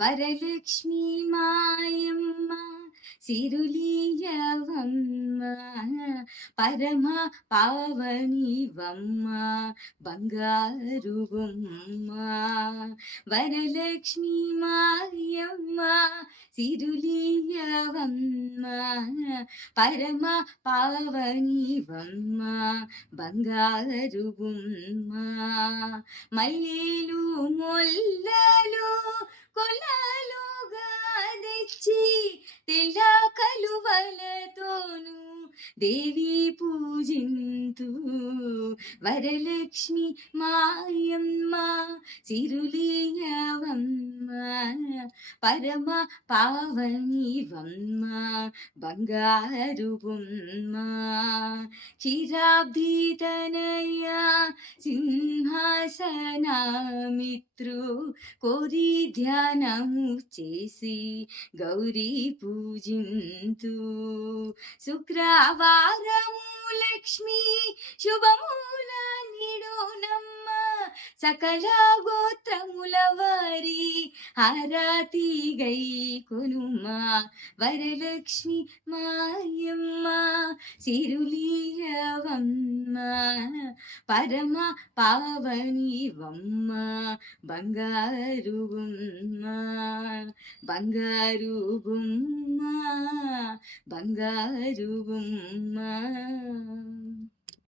వరలక్ష్మీ మాయమ్మ సిరులీయవమ్మ పరమ పావనివమ్మ బంగారు బొమ్మ. వరలక్ష్మీ మాయమ్మ సిరులీయవమ్మ పరమ పావనివమ్మ బంగారు బొమ్మ. మల్లెలు మొల్లలు కొలలుగా తెచ్చి తెల్ల కలువలతోను దేవి పూజింతు. వరలక్ష్మి మాయమ్మ సిరులీయవమ్మ పరమ పావనివమ్మ బంగారు బొమ్మ. క్షీరాబ్ది తనయ సింహాసనమిత్రు కోరి ధ్యానము చేసి గౌరీ పూజింతు. శుక్రవారము లక్ష్మి శుభమూల నిడునమ్మ సకల గోత్రముల వారి హారతి గై కొనుమా. వరలక్ష్మి మాయమ్మ సిరులీయవమ్మ పరమ పావనివమ్మ బంగారు బొమ్మ. బంగారు బొమ్మ బంగారు బొమ్మ.